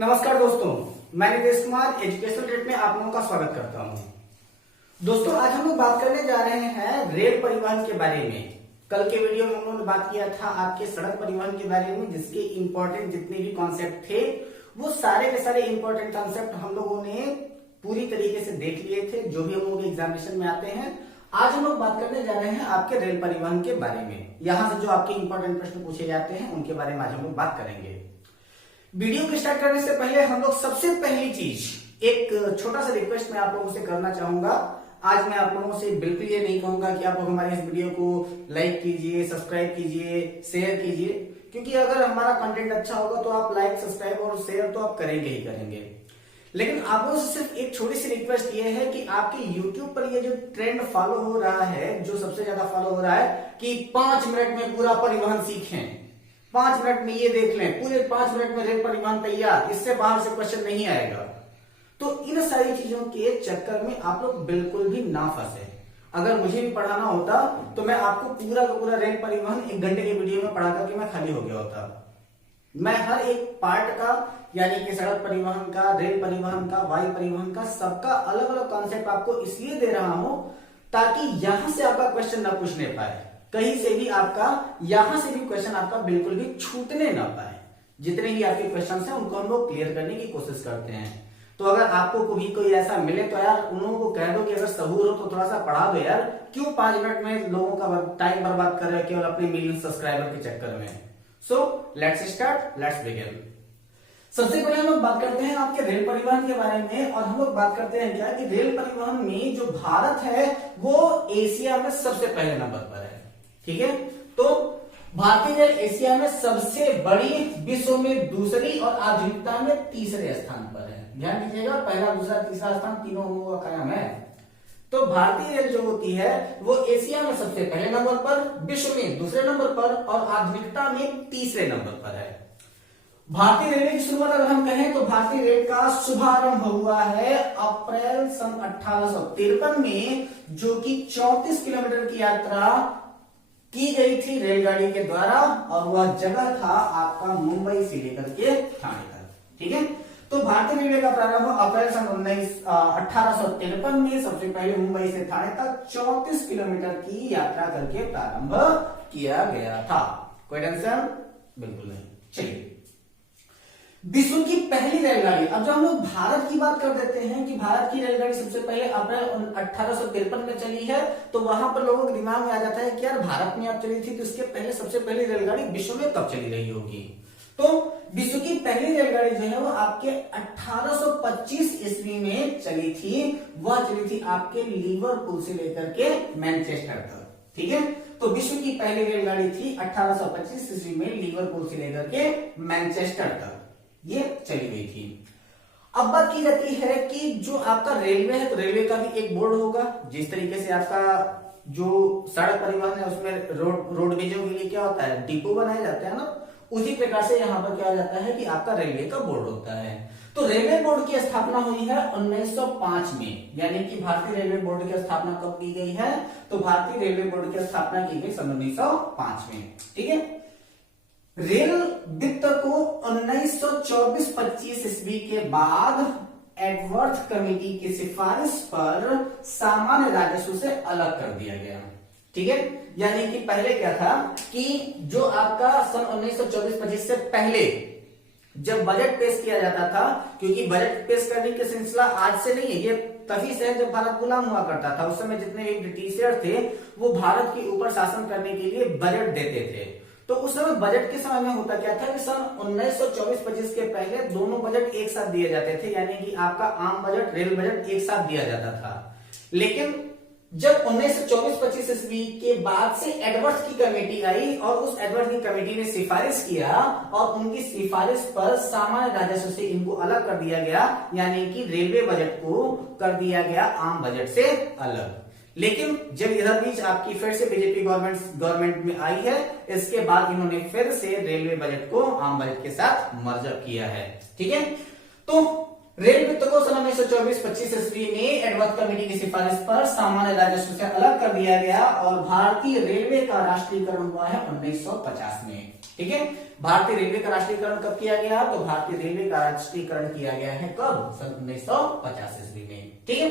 नमस्कार दोस्तों, मैं नितेश कुमार एजुकेशन ट्रिप में आप लोगों का स्वागत करता हूं। दोस्तों, आज हम लोग बात करने जा रहे हैं रेल परिवहन के बारे में। कल के वीडियो में हम लोगों ने बात किया था आपके सड़क परिवहन के बारे में, जिसके इंपॉर्टेंट जितने भी कॉन्सेप्ट थे वो सारे के सारे इंपॉर्टेंट कॉन्सेप्ट हम लोगों ने पूरी तरीके से देख लिए थे, जो भी हम लोग एग्जामिनेशन में आते हैं। आज हम लोग बात करने जा रहे हैं आपके रेल परिवहन के बारे में। यहाँ से जो आपके इंपॉर्टेंट प्रश्न पूछे जाते हैं उनके बारे में आज हम लोग बात करेंगे। वीडियो को स्टार्ट करने से पहले हम लोग सबसे पहली चीज एक छोटा सा रिक्वेस्ट मैं आप लोगों से करना चाहूंगा। आज मैं आप लोगों से बिल्कुल ये नहीं कहूंगा कि आप लोग हमारे इस वीडियो को लाइक कीजिए, सब्सक्राइब कीजिए, शेयर कीजिए, क्योंकि अगर हमारा कंटेंट अच्छा होगा तो आप लाइक, सब्सक्राइब और शेयर तो आप करेंगे ही करेंगे। लेकिन आप लोगों से सिर्फ एक छोटी सी रिक्वेस्ट ये है कि आपके YouTube पर ये जो ट्रेंड फॉलो हो रहा है, जो सबसे ज्यादा फॉलो हो रहा है कि 5 मिनट में पूरा परिवहन सीखें, 5 मिनट में ये देख लें, पूरे 5 मिनट में रेल परिवहन तैयार, इससे बाहर से क्वेश्चन नहीं आएगा। तो इन सारी चीजों के चक्कर में आप लोग बिल्कुल भी ना फंसे। अगर मुझे भी पढ़ाना होता तो मैं आपको पूरा का पूरा रेल परिवहन 1 घंटे के वीडियो में पढ़ा करके मैं खाली हो गया होता। मैं हर एक पार्ट का, यानी कि सड़क परिवहन का, रेल परिवहन का, वायु परिवहन का, सबका अलग अलग कॉन्सेप्ट आपको इसलिए दे रहा हूं ताकि यहां से आपका क्वेश्चन ना पूछने पाए, कहीं से भी आपका, यहां से भी क्वेश्चन आपका बिल्कुल भी छूटने ना पाए। जितने भी आपके क्वेश्चन हैं उनको हम लोग क्लियर करने की कोशिश करते हैं। तो अगर आपको कोई ऐसा मिले तो यार उन लोगों को कह दो कि अगर सहूर हो तो थोड़ा सा पढ़ा दो यार, क्यों 5 मिनट में लोगों का टाइम बर्बाद कर रहे हो केवल अपने मिलियन सब्सक्राइबर के चक्कर में। So let's start, let's begin. सबसे पहले हम लोग बात करते हैं आपके रेल परिवहन के बारे में, और हम लोग बात करते हैं क्या कि रेल परिवहन में जो भारत है वो एशिया में सबसे पहले नंबर पर है। ठीक है, तो भारतीय रेल एशिया में सबसे बड़ी, विश्व में दूसरी और आधुनिकता में तीसरे स्थान पर है। ध्यान दीजिएगा, पहला, दूसरा, तीसरा स्थान तीनों हम लोगों का कायम है। तो भारतीय रेल जो होती है वो एशिया में सबसे पहले नंबर पर, विश्व में दूसरे नंबर पर और आधुनिकता में तीसरे नंबर पर है। भारतीय रेलवे की शुरुआत अगर हम कहें तो भारतीय रेल का शुभारंभ हुआ है अप्रैल सन 1853 में, जो कि 34 किलोमीटर की यात्रा की गई थी रेलगाड़ी के द्वारा, और वह जगह था आपका मुंबई से लेकर के ठाणे तक। ठीक है, तो भारतीय रेलवे का प्रारंभ अप्रैल सन 1853 में सबसे पहले मुंबई से ठाणे तक 34 किलोमीटर की यात्रा करके प्रारंभ किया गया था। कोई टेंशन बिल्कुल नहीं। चलिए, विश्व की पहली रेलगाड़ी, अब जब हम लोग भारत की बात कर देते हैं कि भारत की रेलगाड़ी सबसे पहले अप्रैल 1853 में चली है, तो वहां पर लोगों के दिमाग में आ जाता है कि यार भारत में अब चली थी तो इसके पहले सबसे पहली रेलगाड़ी विश्व में कब चली रही होगी। तो विश्व की पहली रेलगाड़ी जो है वो आपके 1825 ईस्वी में चली थी। वह चली थी आपके लिवरपूल से लेकर के मैनचेस्टर तक। ठीक है, तो विश्व की पहली रेलगाड़ी थी 1825 ईस्वी में लिवरपूल से लेकर के मैनचेस्टर तक ये चली गई थी। अब बात की जाती है कि जो आपका रेलवे है तो रेलवे का भी एक बोर्ड होगा। जिस तरीके से आपका जो सड़क परिवहन है उसमें रोडवेजों के लिए क्या होता है, डिपो बनाए जाते हैं ना, उसी प्रकार से यहाँ पर क्या हो जाता है कि आपका रेलवे का बोर्ड होता है। तो रेलवे बोर्ड की स्थापना हुई है 1905 में, यानी कि भारतीय रेलवे बोर्ड की स्थापना कब की गई है, तो भारतीय रेलवे बोर्ड की स्थापना की गई सन 1905 में। ठीक है, रेल वित्त को 1924-25 ईस्वी के बाद एडवर्थ कमेटी की सिफारिश पर सामान्य राजस्व से अलग कर दिया गया। ठीक है, यानी कि पहले क्या था कि जो आपका सन 1924-25 से पहले जब बजट पेश किया जाता था, क्योंकि बजट पेश करने का सिलसिला आज से नहीं है, ये तभी से जब भारत गुलाम हुआ करता था। उस समय जितने भी ब्रिटिशर थे वो भारत के ऊपर शासन करने के लिए बजट देते थे। तो उस समय बजट के समय में होता क्या था कि सन 1924-25 के पहले दोनों बजट एक साथ दिए जाते थे, यानी कि आपका आम बजट, रेल बजट एक साथ दिया जाता था। लेकिन जब 1924-25 ईस्वी के बाद से एडवर्थ की कमेटी आई और उस एडवर्थ की कमेटी ने सिफारिश किया और उनकी सिफारिश पर सामान्य राजस्व से इनको अलग कर दिया गया, यानी कि रेलवे बजट को कर दिया गया आम बजट से अलग। लेकिन जब इधर बीच आपकी फिर से बीजेपी गवर्नमेंट में आई है, इसके बाद इन्होंने फिर से रेलवे बजट को आम बजट के साथ मर्ज किया है। ठीक है, तो रेल वित्त को सन 1924-25 ईस्वी में एडवर्थ कमेटी की सिफारिश पर सामान्य राजस्व से अलग कर दिया गया और भारतीय रेलवे का राष्ट्रीयकरण हुआ है 1950 में। ठीक है, भारतीय रेलवे का राष्ट्रीयकरण कब किया गया? तो भारतीय रेलवे का राष्ट्रीयकरण किया गया है कब? सन 1950 ईस्वी में। ठीक है,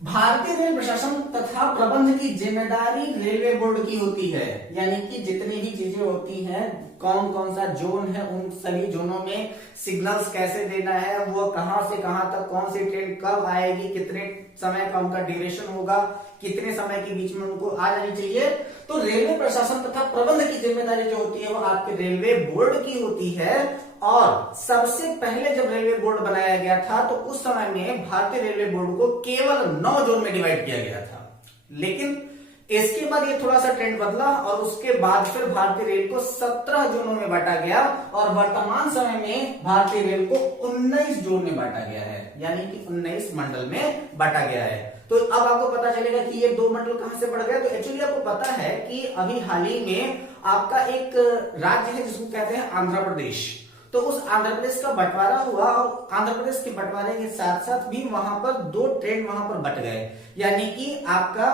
भारतीय रेल प्रशासन तथा प्रबंध की जिम्मेदारी रेलवे बोर्ड की होती है, यानी कि जितनी भी चीजें होती हैं, कौन कौन सा जोन है, उन सभी जोनों में सिग्नल्स कैसे देना है, वो कहां से कहां तक कौन सी ट्रेन कब आएगी, कितने समय का उनका ड्यूरेशन होगा, कितने समय के बीच में उनको आ जानी चाहिए। तो रेलवे प्रशासन तथा प्रबंध की जिम्मेदारी जो होती है वो आपके रेलवे बोर्ड की होती है। और सबसे पहले जब रेलवे बोर्ड बनाया गया था तो उस समय में भारतीय रेलवे बोर्ड को केवल 9 जोन में डिवाइड किया गया था, लेकिन इसके बाद ये थोड़ा सा ट्रेंड बदला और उसके बाद फिर भारतीय रेल को 17 जोनों में बांटा गया और वर्तमान समय में भारतीय रेल को 19 जोन में बांटा गया है, यानी कि 19 मंडल में बांटा गया है। तो अब आपको पता चलेगा कि ये 2 मंडल कहां से बढ़ गए। तो एक्चुअली आपको पता है कि अभी हाल ही में आपका एक राज्य है जिसको कहते हैं आंध्र प्रदेश, तो उस आंध्र प्रदेश का बंटवारा हुआ और आंध्र प्रदेश के बंटवारे के साथ साथ भी वहां पर 2 ट्रेन वहां पर बट गए, यानी कि आपका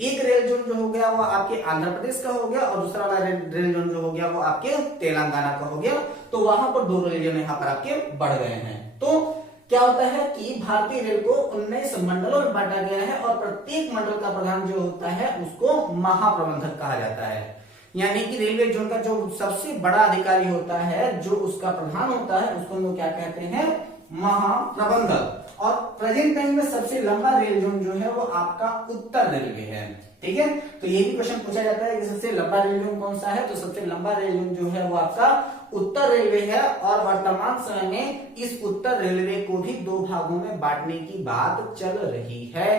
एक रेल जोन जो हो गया वो आपके आंध्र प्रदेश का हो गया और दूसरा वाला रेल जोन जो हो गया वो आपके तेलंगाना का हो गया। तो वहां पर 2 रेल जोन यहाँ पर आपके बढ़ गए हैं। तो क्या होता है कि भारतीय रेल को 19 मंडलों में बांटा गया है और प्रत्येक मंडल का प्रधान जो होता है उसको महाप्रबंधक कहा जाता है, यानी कि रेलवे जोन का जो सबसे बड़ा अधिकारी होता है, जो उसका प्रधान होता है, उसको हम लोग क्या कहते हैं? महाप्रबंधक। और प्रेजेंट टाइम में सबसे लंबा रेल जोन जो है वो आपका उत्तर रेलवे है। ठीक है, तो ये भी क्वेश्चन पूछा जाता है कि सबसे लंबा रेल जोन कौन सा है? तो सबसे लंबा रेल जोन जो है वो आपका उत्तर रेलवे है और वर्तमान समय में इस उत्तर रेलवे को भी 2 भागों में बांटने की बात चल रही है।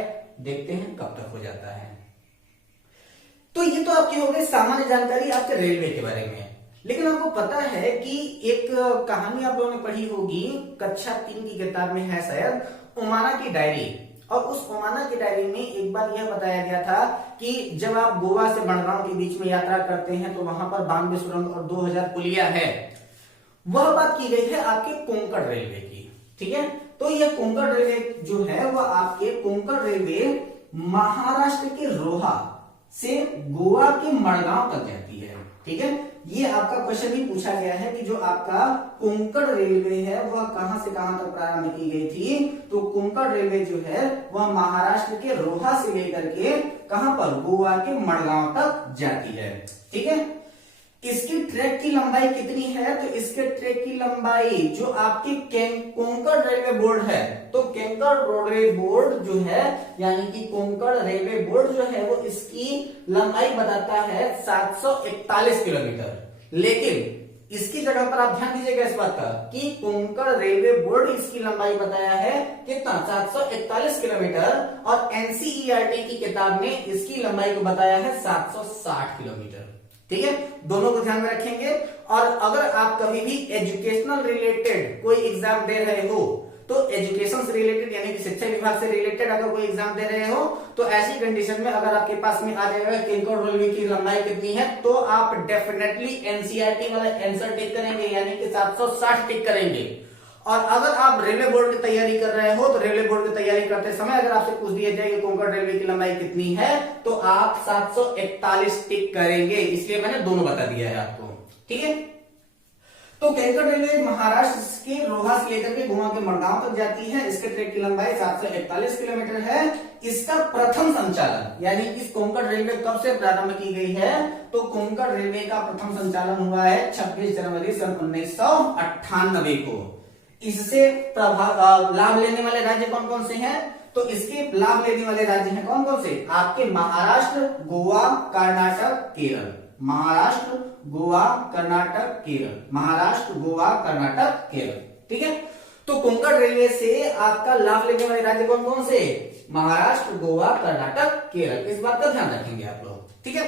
देखते हैं कब तक हो जाता है। तो ये तो आपकी हो गई सामान्य जानकारी आपके रेलवे के बारे में, लेकिन आपको पता है कि एक कहानी आप लोगों ने पढ़ी होगी, कक्षा 3 की किताब में है शायद, उमाना की डायरी। और उस उमाना की डायरी में एक बार यह बताया गया था कि जब आप गोवा से बंडराव के बीच में यात्रा करते हैं तो वहां पर 92 सुरंग और 2000 पुलिया है। वह बात की गई है आपके कोंकण रेलवे की। ठीक है, तो यह कोंकण रेलवे जो है वह आपके कोंकण रेलवे महाराष्ट्र के रोहा से गोवा के मडगांव तक जाती है। ठीक है, ये आपका क्वेश्चन ही पूछा गया है कि जो आपका कोंकण रेलवे है वह कहां से कहां तक प्रारंभ की गई थी। तो कोंकण रेलवे जो है वह महाराष्ट्र के रोहा से लेकर के कहां पर? गोवा के मडगांव तक जाती है। ठीक है, इसकी ट्रैक की लंबाई कितनी है? तो इसके ट्रैक की लंबाई जो आपकी कोंकण रेलवे बोर्ड है, तो कोंकण रेलवे बोर्ड जो है यानी कि कोंकण रेलवे बोर्ड जो है वो इसकी लंबाई बताता है 741 किलोमीटर। लेकिन इसकी जगह पर आप ध्यान दीजिएगा इस बात का कि कोंकण रेलवे बोर्ड इसकी लंबाई बताया है कितना? 741 किलोमीटर और एनसीईआरटी की किताब ने इसकी लंबाई को बताया है 760 किलोमीटर। ठीक है, दोनों को ध्यान में रखेंगे। और अगर आप कभी भी एजुकेशनल रिलेटेड कोई एग्जाम दे रहे हो, तो एजुकेशन से रिलेटेड यानी कि शिक्षा विभाग से रिलेटेड अगर कोई एग्जाम दे रहे हो तो ऐसी कंडीशन में अगर आपके पास में आ जाएगा कोंकण रेलवे की लंबाई कितनी है, तो आप डेफिनेटली एनसीईआरटी वाला आंसर टिक करेंगे, यानी कि 760 टिक करेंगे। और अगर आप रेलवे बोर्ड की तैयारी कर रहे हो तो रेलवे बोर्ड की तैयारी करते समय अगर आपसे पूछ दिया जाए कि कोंकण रेलवे की लंबाई कितनी है, तो आप 741 टिक करेंगे। इसलिए मैंने दोनों बता दिया है आपको। ठीक है, तो कोंकण रेलवे महाराष्ट्र के रोहा से लेकर के गोवा के मडगांव तक जाती है। इसके ट्रैक की लंबाई 741 किलोमीटर है। इसका प्रथम संचालन यानी इस कोंकण रेलवे कब से प्रारंभ की गई है? तो कोंकण रेलवे का प्रथम संचालन हुआ है 26 जनवरी सन 1998 को। इससे लाभ लेने वाले राज्य कौन कौन से हैं? तो इसके लाभ लेने वाले राज्य हैं कौन कौन से? आपके महाराष्ट्र, गोवा, कर्नाटक, केरल। महाराष्ट्र, गोवा, कर्नाटक, केरल। महाराष्ट्र, गोवा, कर्नाटक, केरल। ठीक है, तो कोंकण रेलवे से आपका लाभ लेने वाले राज्य कौन कौन से? महाराष्ट्र, गोवा, कर्नाटक, केरल। इस बात का ध्यान रखेंगे आप लोग। ठीक है,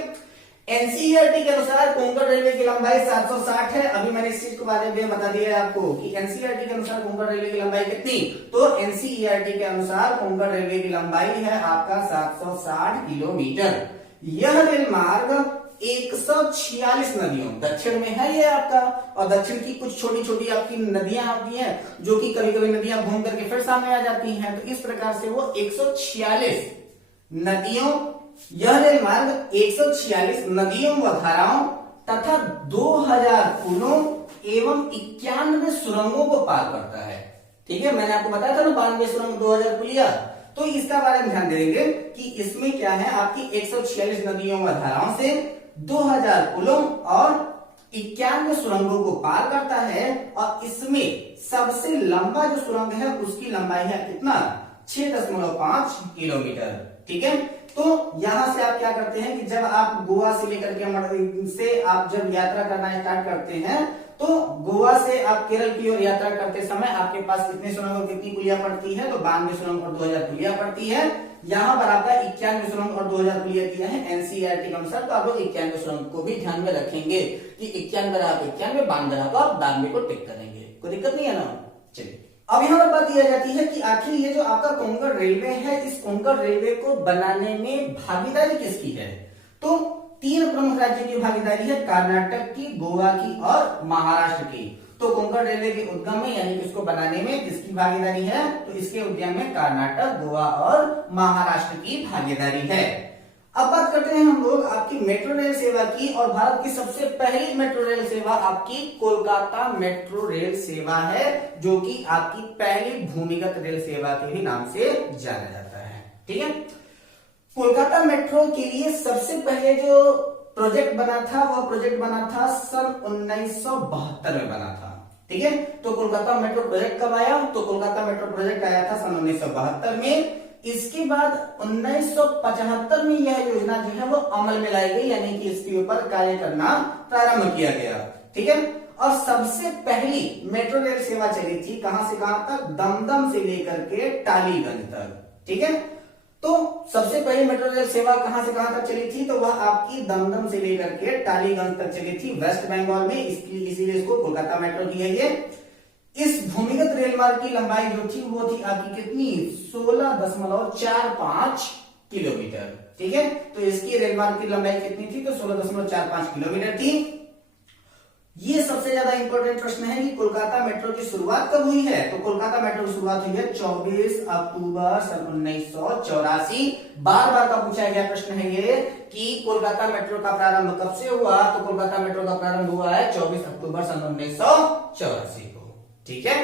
एनसीईआरटी के अनुसार कोंकण रेलवे की लंबाई 760 है। अभी मैंने इस चीज के बारे में बता दिया है आपको कि एनसीईआरटी के अनुसार कोंकण रेलवे की लंबाई कितनी। तो एनसीईआरटी के अनुसार कोंकण रेलवे की लंबाई है आपका 760 किलोमीटर। यह रेल मार्ग 146 नदियों, दक्षिण में है ये आपका, और दक्षिण की कुछ छोटी छोटी आपकी नदियां आती हैं जो कि कभी कभी नदियां घूम करके फिर सामने आ जाती हैं। तो इस प्रकार से वो 146 नदियों, यह रेल मार्ग 146 नदियों व धाराओं तथा 2000 पुलों एवं 91 सुरंगों को पार करता है। ठीक है, मैंने आपको बताया था ना 92 सुरंग 2000 पुलिया, तो इसका बारे में ध्यान देंगे कि इसमें क्या है, आपकी 146 नदियों व धाराओं से 2000 पुलों और 91 सुरंगों को पार करता है। और इसमें सबसे लंबा जो सुरंग है उसकी लंबाई है कितना, 6.5 किलोमीटर। ठीक है, तो यहां से आप क्या करते हैं कि जब आप गोवा से लेकर के से आप जब यात्रा करना स्टार्ट करते हैं, तो गोवा से आप केरल की ओर यात्रा करते समय आपके पास कितने सुरंग और कितनी पुलिया पड़ती है, तो 92 सुरंग और 2000 पुलिया पड़ती है। यहाँ पर आपका 91 सुरंग और 2000 पुलिया दिया है एनसीईआरटी के अनुसार, तो आप लोग 91 सुरंग को भी ध्यान में रखेंगे कि 91 आप 91, 92 आप 92 को टिक करेंगे, कोई दिक्कत नहीं है ना। चलिए, अब यहाँ पर बात यह जाती है कि आखिर ये जो आपका कोंकण रेलवे है, इस कोंकण रेलवे को बनाने में भागीदारी किसकी है, तो 3 प्रमुख राज्यों की भागीदारी है, कर्नाटक की, गोवा की और महाराष्ट्र की। तो कोंकण रेलवे के उद्गम में यानी कि इसको बनाने में किसकी भागीदारी है, तो इसके उद्यम में कर्नाटक, गोवा और महाराष्ट्र की भागीदारी है। अब बात करते हैं हम लोग आपकी मेट्रो रेल सेवा की, और भारत की सबसे पहली मेट्रो रेल सेवा आपकी कोलकाता मेट्रो रेल सेवा है, जो कि आपकी पहली भूमिगत रेल सेवा के भी नाम से जाना जाता है। ठीक है, कोलकाता मेट्रो के लिए सबसे पहले जो प्रोजेक्ट बना था वह प्रोजेक्ट बना था सन 1972 में बना था। ठीक है, तो कोलकाता मेट्रो प्रोजेक्ट कब आया, तो कोलकाता मेट्रो प्रोजेक्ट आया था सन 1972 में। इसके बाद 1975 में यह योजना जो है वो अमल में लाई गई, यानी कि इसके ऊपर कार्य करना प्रारंभ किया गया। ठीक है, और सबसे पहली मेट्रो रेल सेवा चली थी कहां से कहां तक, दमदम से लेकर के टालीगंज तक। ठीक है, तो सबसे पहली मेट्रो रेल सेवा कहां से कहां तक चली थी, तो वह आपकी दमदम से लेकर के टालीगंज तक चली थी वेस्ट बंगाल में, इसीलिए इसको कोलकाता मेट्रो की है ये। इस भूमिगत रेल मार्ग की लंबाई जो थी वो थी आपकी कितनी, 16.45 किलोमीटर। ठीक है, तो इसकी रेल मार्ग की लंबाई कितनी थी, तो 16.45 किलोमीटर थी। ये सबसे ज्यादा इंपॉर्टेंट प्रश्न है कि कोलकाता मेट्रो की शुरुआत कब हुई है, तो कोलकाता मेट्रो की शुरुआत हुई है 24 अक्टूबर सन 1984। बार बार का पूछा गया प्रश्न है ये कि कोलकाता मेट्रो का प्रारंभ कब से हुआ, तो कोलकाता मेट्रो का प्रारंभ हुआ है 24 अक्टूबर सन 1984 को। ठीक है,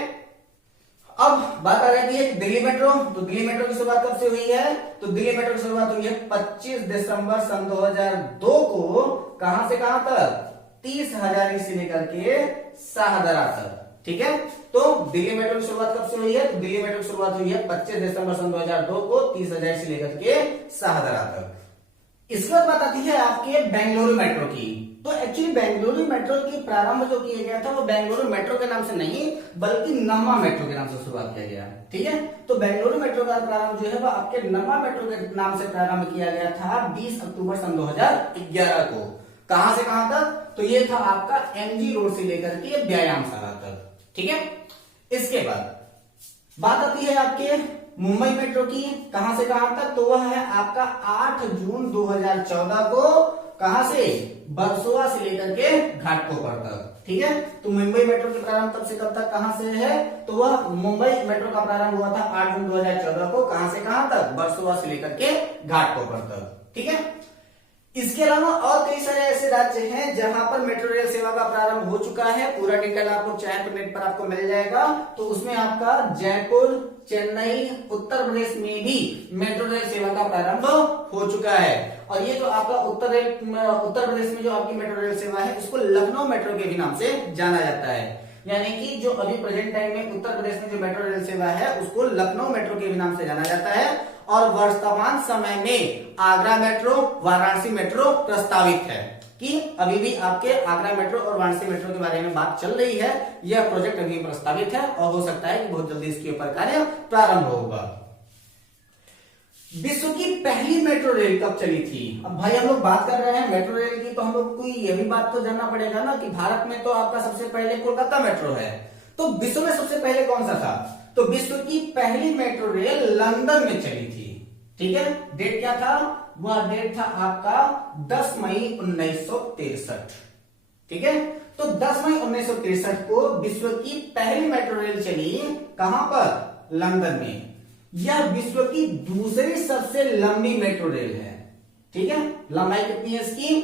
अब बात आ जाती है दिल्ली मेट्रो, तो दिल्ली मेट्रो की शुरुआत कब से हुई है, तो दिल्ली मेट्रो की शुरुआत हुई है 25 दिसंबर सन 2002 को, कहां से कहां तक, 30,000 से लेकर के शाहदरा तक। ठीक है, तो दिल्ली मेट्रो की शुरुआत कब से हुई है, तो दिल्ली मेट्रो की शुरुआत हुई है 25 दिसंबर सन 2002 को 30,000 से लेकर के शाहदरा तक। इसके बाद बात आती है आपके बेंगलुरु मेट्रो की। तो एक्चुअली बेंगलुरु मेट्रो की प्रारंभ जो किया गया था वो बेंगलुरु मेट्रो के नाम से नहीं बल्कि नम्मा मेट्रो के नाम से शुरुआत किया गया। ठीक है, तो बेंगलुरु मेट्रो का प्रारंभ जो है वो आपके नम्मा मेट्रो के नाम से प्रारंभ किया गया था 20 अक्टूबर सन 2011 को। कहां से कहां तक, तो ये था आपका एमजी रोड से लेकर के व्यायामशाला तक। ठीक है, इसके बाद बात आती है आपके मुंबई मेट्रो की, कहां से कहां तक, तो वह है आपका 8 जून 2014 को, कहां से, बरसोवा से लेकर के घाटकोपर तक। ठीक है, तो मुंबई मेट्रो की प्रारंभ कब से कब तक कहां से है, तो वह मुंबई मेट्रो का प्रारंभ हुआ था 8 जून 2014 को, कहां से कहां तक, बरसोवा से लेकर के घाटकोपर तक। ठीक है, इसके अलावा और कई सारे ऐसे राज्य हैं जहां पर मेट्रो रेल सेवा का प्रारंभ हो चुका है। पूरा डिटेल आपको चाहे तो नेट पर आपको मिल जाएगा। तो उसमें आपका जयपुर, चेन्नई, उत्तर प्रदेश में भी मेट्रो रेल सेवा का प्रारंभ हो चुका है। और ये जो आपका उत्तर प्रदेश में जो आपकी मेट्रो रेल सेवा है इसको लखनऊ मेट्रो के भी नाम से जाना जाता है। यानी कि जो अभी प्रेजेंट टाइम में उत्तर प्रदेश में जो मेट्रो रेल सेवा है उसको लखनऊ मेट्रो के भी नाम से जाना जाता है। और वर्तमान समय में आगरा मेट्रो, वाराणसी मेट्रो प्रस्तावित है कि अभी भी आपके आगरा मेट्रो और वाराणसी मेट्रो के बारे में बात चल रही है। यह प्रोजेक्ट अभी प्रस्तावित है और हो सकता है कि बहुत जल्दी इसके ऊपर कार्य प्रारंभ होगा। विश्व की पहली मेट्रो रेल कब चली थी? अब भाई हम लोग बात कर रहे हैं मेट्रो रेल की, तो हम लोग को ये भी बात तो जानना पड़ेगा ना कि भारत में तो आपका सबसे पहले कोलकाता मेट्रो है, तो विश्व में सबसे पहले कौन सा था? तो विश्व की पहली मेट्रो रेल लंदन में चली थी। ठीक है, डेट क्या था? वह डेट था आपका 10 मई 1963। ठीक है, तो 10 मई 1963 को विश्व की पहली मेट्रो रेल चली। कहां पर? लंदन में। यह विश्व की दूसरी सबसे लंबी मेट्रो रेल है। ठीक है, लंबाई कितनी है इसकी?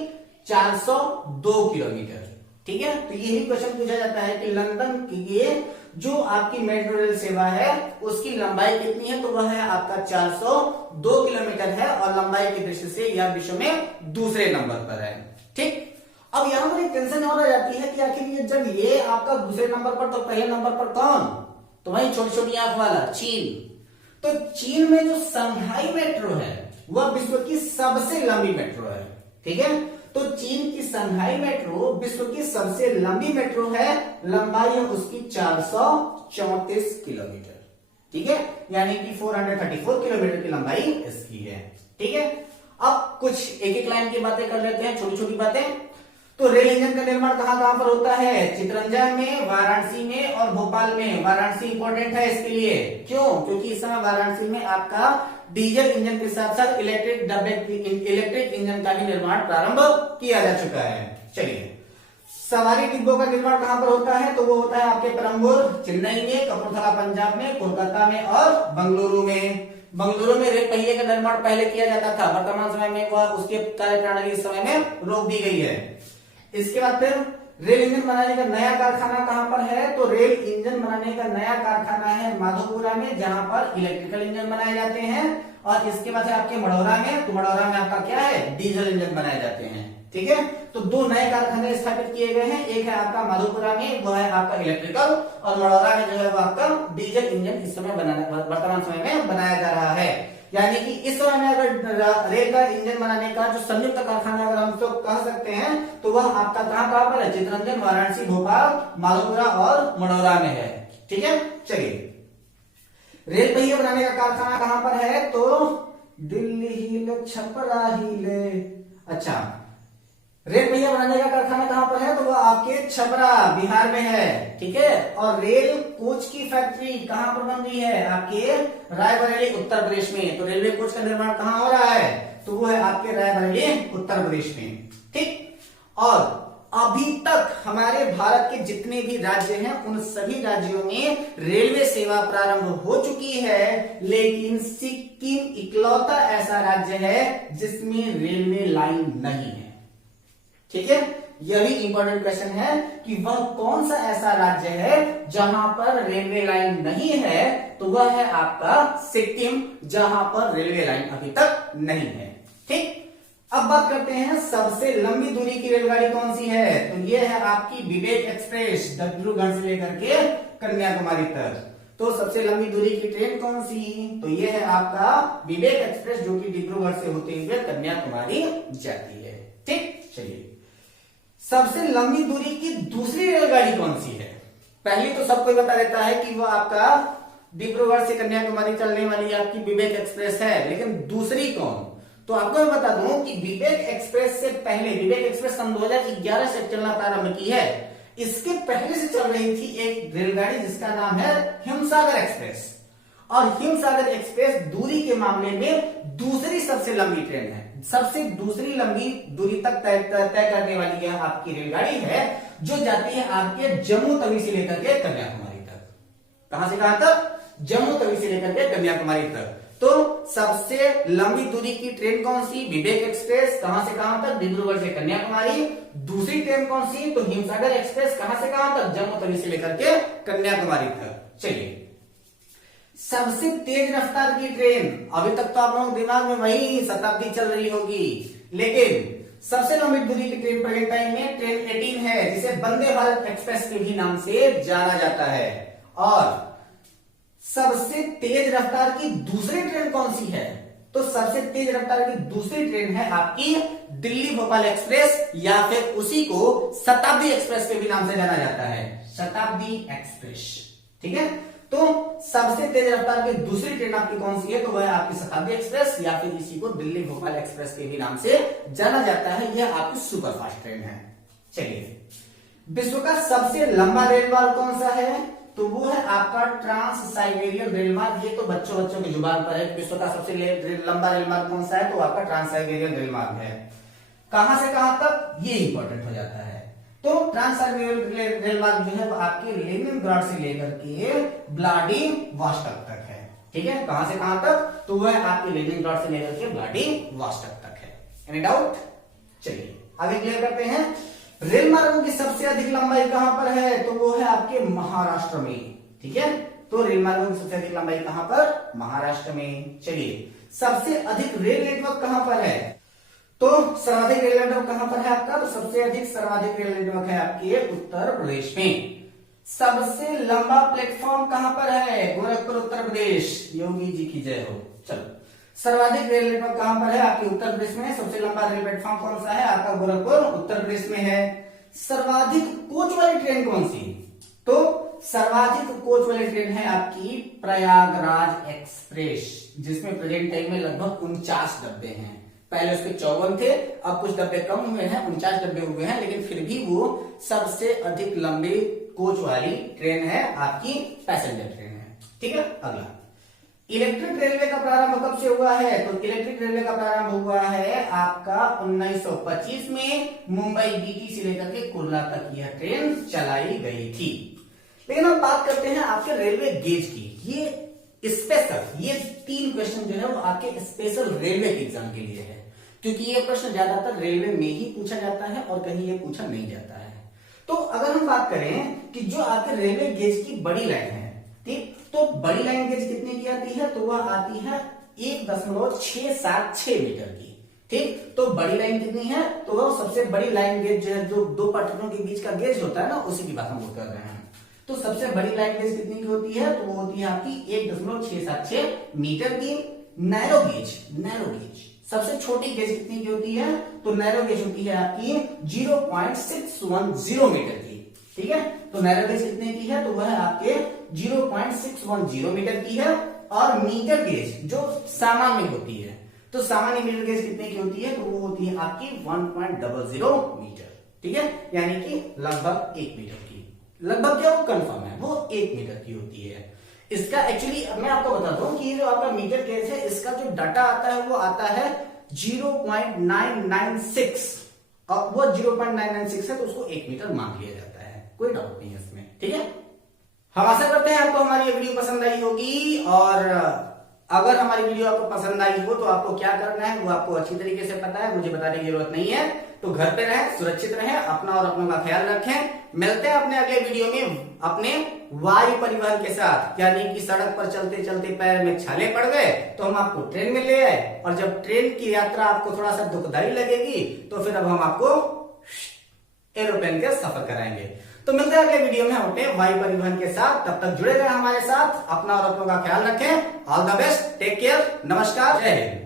402 किलोमीटर। ठीक है, तो यही क्वेश्चन पूछा जाता है कि लंदन की जो आपकी मेट्रो रेल सेवा है उसकी लंबाई कितनी है, तो वह है आपका 402 किलोमीटर है और लंबाई की दृष्टि से यह विश्व में दूसरे नंबर पर है। ठीक, अब यहां पर एक टेंशन और आ जाती है कि आखिर ये जब ये आपका दूसरे नंबर पर, तो पहले नंबर पर कौन? तो वही छोटी छोटी आंख वाला चीन। तो चीन में जो संघाई मेट्रो है वह विश्व की सबसे लंबी मेट्रो है। ठीक है, तो चीन की संघाई मेट्रो विश्व की सबसे लंबी मेट्रो है। लंबाई है उसकी 434 किलोमीटर। ठीक है, यानी कि 434 किलोमीटर की लंबाई इसकी है। ठीक है, अब कुछ एक एक लाइन की बातें कर लेते हैं, छोटी छोटी बातें। तो रेल इंजन का निर्माण कहां कहां पर होता है? चितरंजन में, वाराणसी में और भोपाल में। वाराणसी इंपॉर्टेंट है इसके लिए, क्यों? क्योंकि इस समय वाराणसी में आपका डीजल इंजन के साथ साथ इलेक्ट्रिक इंजन का भी निर्माण प्रारंभ किया जा चुका है। चलिए, सवारी डिब्बों का निर्माण कहां पर होता है? तो वो होता है आपके परम्बुर चेन्नई में, कपूरथला पंजाब में, कोलकाता में और बंगलुरु में। बंगलुरु में रेल पहिए का निर्माण पहले किया जाता था, वर्तमान समय में वह उसकी कार्य प्रणाली इस समय में रोक दी गई है। इसके बाद फिर रेल इंजन बनाने का नया कारखाना कहां पर है? तो रेल इंजन बनाने का नया कारखाना है माधोपुरा में, जहां पर इलेक्ट्रिकल इंजन बनाए जाते हैं। और इसके बाद आपके मढ़ौरा में, तो मढ़ौरा में आपका क्या है? डीजल इंजन बनाए जाते हैं। ठीक है, तो दो नए कारखाने स्थापित किए गए हैं। एक है आपका माधोपुरा में, वो है आपका इलेक्ट्रिकल, और मढ़ौरा में जो है वो आपका डीजल इंजन इस समय वर्तमान समय में बनाया जा रहा है। यानी कि इस समय में अगर रेल का इंजन बनाने का जो संयुक्त कारखाना अगर हम लोग कह सकते हैं, तो वह आपका कहां पर है? चितरंजन, वाराणसी, भोपाल, माधोपुरा और मढ़ौरा में है। ठीक है, चलिए, रेल पहिया बनाने का कारखाना कहां पर है? तो दिल्ली हिले, छपरा हिले। अच्छा, रेल पहिया बनाने का कारखाना कहां पर है? तो वो आपके छपरा बिहार में है। ठीक है, और रेल कोच की फैक्ट्री कहां पर बन रही है? आपके रायबरेली उत्तर प्रदेश में। तो रेलवे कोच का निर्माण कहां हो रहा है? तो वो है आपके रायबरेली उत्तर प्रदेश में। ठीक, और अभी तक हमारे भारत के जितने भी राज्य हैं उन सभी राज्यों में रेलवे सेवा प्रारंभ हो चुकी है, लेकिन सिक्किम इकलौता ऐसा राज्य है जिसमें रेलवे लाइन नहीं है। ठीक है, यह भी इंपॉर्टेंट क्वेश्चन है कि वह कौन सा ऐसा राज्य है जहां पर रेलवे लाइन नहीं है? तो वह है आपका सिक्किम, जहां पर रेलवे लाइन अभी तक नहीं है। ठीक, अब बात करते हैं सबसे लंबी दूरी की रेलगाड़ी कौन सी है? तो यह है आपकी विवेक एक्सप्रेस, डिब्रूगढ़ से लेकर के कन्याकुमारी तक। तो सबसे लंबी दूरी की ट्रेन कौन सी? तो यह है आपका विवेक एक्सप्रेस, जो कि डिब्रूगढ़ से होते हुए कन्याकुमारी जाती है। ठीक, चलिए, सबसे लंबी दूरी की दूसरी रेलगाड़ी कौन सी है? पहली तो सबको पता रहता है कि वो आपका डिब्रूगढ़ से कन्याकुमारी चलने वाली आपकी विवेक एक्सप्रेस है, लेकिन दूसरी कौन? तो आपको मैं बता दूं कि विवेक एक्सप्रेस से पहले, विवेक एक्सप्रेस सन 2011 से चलना प्रारंभ की है। इसके पहले से चल रही थी एक रेलगाड़ी जिसका नाम है हिमसागर एक्सप्रेस, और हिमसागर एक्सप्रेस दूरी के मामले में दूसरी सबसे लंबी ट्रेन है। सबसे दूसरी लंबी दूरी तक तय करने वाली यह आपकी रेलगाड़ी है, जो जाती है आपके जम्मू तवी से लेकर के कन्याकुमारी तक। कहां से कहां तक? जम्मू तवी से लेकर के कन्याकुमारी तक। तो सबसे लंबी दूरी की ट्रेन कौन सी? विवेक एक्सप्रेस। कहां से कहां तक? डिब्रूगढ़ से कन्याकुमारी। दूसरी ट्रेन कौन सी? तो हिमसागर एक्सप्रेस। कहां से कहां तक? जम्मू तवी से लेकर के कन्याकुमारी तक। चलिए, सबसे तेज रफ्तार की ट्रेन, अभी तक तो आप लोगों के दिमाग में वही शताब्दी चल रही होगी, लेकिन सबसे लंबी दूरी की ट्रेन प्रेजेंट टाइम में ट्रेन 18 है, जिसे वंदे भारत एक्सप्रेस के भी नाम से जाना जाता है। और सबसे तेज रफ्तार की दूसरी ट्रेन कौन सी है? तो सबसे तेज रफ्तार की दूसरी ट्रेन है आपकी दिल्ली भोपाल एक्सप्रेस, या फिर उसी को शताब्दी एक्सप्रेस के भी नाम से जाना जाता है, शताब्दी एक्सप्रेस। ठीक है, तो सबसे तेज रफ्तार की दूसरी ट्रेन आपकी कौन सी है? तो वह है आपकी शताब्दी एक्सप्रेस, या फिर इसी को दिल्ली भोपाल एक्सप्रेस के भी नाम से जाना जाता है। यह आपकी सुपरफास्ट ट्रेन है। चलिए, विश्व का सबसे लंबा रेल मार्ग कौन सा है? तो वो है आपका ट्रांस साइबेरियन रेल मार्ग। ये तो बच्चों की जुबान पर है। विश्व का सबसे लंबा रेल मार्ग कौन सा है? तो आपका ट्रांस साइबेरियन रेल मार्ग है। कहां से कहां तक, ये इंपॉर्टेंट हो जाता है। तो ट्रांस साइबेरियन रेल मार्ग जो है वो आपके लेनिनग्राड से लेकर के व्लादिवोस्टोक तक है। ठीक है, कहां से कहां तक? तो वह आपके लेनिनग्राड से लेकर के व्लादिवोस्टोक तक है। Any doubt? चलिए आगे क्लियर करते हैं। रेल मार्गों की सबसे अधिक लंबाई कहां पर है? तो वो है आपके महाराष्ट्र में। ठीक है, तो रेल मार्गों की सबसे अधिक लंबाई कहां पर? महाराष्ट्र में। चलिए, सबसे अधिक रेल नेटवर्क कहां पर है? तो सर्वाधिक रेल नेटवर्क कहां पर है आपका? तो सबसे अधिक सर्वाधिक रेल नेटवर्क है आपके उत्तर प्रदेश में। सबसे लंबा प्लेटफॉर्म कहां पर है? गोरखपुर उत्तर प्रदेश। योगी जी की जय हो। चलो, सर्वाधिक रेल नेटवर्क कहां पर है? आपके उत्तर प्रदेश में। सबसे लंबा रेल प्लेटफॉर्म कौन सा है? आपका गोरखपुर उत्तर प्रदेश में है। सर्वाधिक कोच वाली ट्रेन कौन सी? तो सर्वाधिक कोच वाली ट्रेन है आपकी प्रयागराज एक्सप्रेस, जिसमें प्रेजेंट टाइम में लगभग 49 डब्बे हैं। पहले उसके 54 थे, अब कुछ डब्बे कम हुए हैं, 49 डब्बे हुए हैं, लेकिन फिर भी वो सबसे अधिक लंबी कोच वाली ट्रेन है, आपकी पैसेंजर ट्रेन है। ठीक है, अगला, इलेक्ट्रिक रेलवे का प्रारंभ कब से हुआ है? तो इलेक्ट्रिक रेलवे का प्रारंभ हुआ है आपका 1925 में। मुंबई बीटी से लेकर के कुर्ला तक यह ट्रेन चलाई गई थी। लेकिन अब बात करते हैं आपके रेलवे गेज की। ये स्पेशल, ये 3 क्वेश्चन जो है वो आपके स्पेशल रेलवे के एग्जाम के लिए है, क्योंकि ये प्रश्न ज्यादातर रेलवे में ही पूछा जाता है और कहीं ये पूछा नहीं जाता है। तो अगर हम बात करें कि जो आपके रेलवे गेज की बड़ी लाइन है, ठीक, तो बड़ी लाइन गेज कितने की आती है? तो वह आती है 1.676 मीटर की। ठीक, तो बड़ी लाइन कितनी है? तो वह सबसे बड़ी लाइन गेज जो है, जो 2 पटरियों के बीच का गेज होता है ना, उसी की बात हम लोग कर रहे हैं। तो सबसे बड़ी लाइन गेज कितनी की होती है? तो वो होती है आपकी 1.676 मीटर की। नैरो गेज सबसे छोटी गेज कितनी की होती है? तो नैरो गेज होती है आपकी 0.610 मीटर की। ठीक है, तो नैरो गेज कितने की है? तो वह आपके 0.610 मीटर की है। और मीटर गेज जो सामान्य होती है, तो सामान्य मीटर गेज कितने की होती है? तो वो होती है आपकी 1.00 मीटर। ठीक है, यानी कि लगभग 1 मीटर की। लगभग क्या, वो कंफर्म है, वो 1 मीटर की होती है। इसका एक्चुअली मैं आपको बताता हूं कि ये जो आपका मीटर गेज है, इसका जो डाटा आता है वो आता है 0.996, और वो 0.996 है, तो उसको 1 मीटर मान लिया जाता है। कोई डाउट नहीं है इसमें। ठीक है, हम आशा करते हैं आपको हमारी ये वीडियो पसंद आई होगी, और अगर हमारी वीडियो आपको पसंद आई हो तो आपको क्या करना है वो आपको अच्छी तरीके से पता है, मुझे बताने की जरूरत नहीं है। तो घर पे रहें, सुरक्षित रहें, अपना और अपनों का ख्याल रखें। मिलते हैं अपने अगले वीडियो में अपने वायु परिवहन के साथ, यानी कि सड़क पर चलते चलते पैर में छाले पड़ गए तो हम आपको ट्रेन में ले आए, और जब ट्रेन की यात्रा आपको थोड़ा सा दुखदायी लगेगी तो फिर अब हम आपको एरोप्लेन के सफर कराएंगे। तो मिलते हैं अगले वीडियो में अपने वायु परिवहन के साथ। तब तक जुड़े रहे हमारे साथ, अपना और अपनों का ख्याल रखें। All the best, take care, नमस्कार, जय हिंद।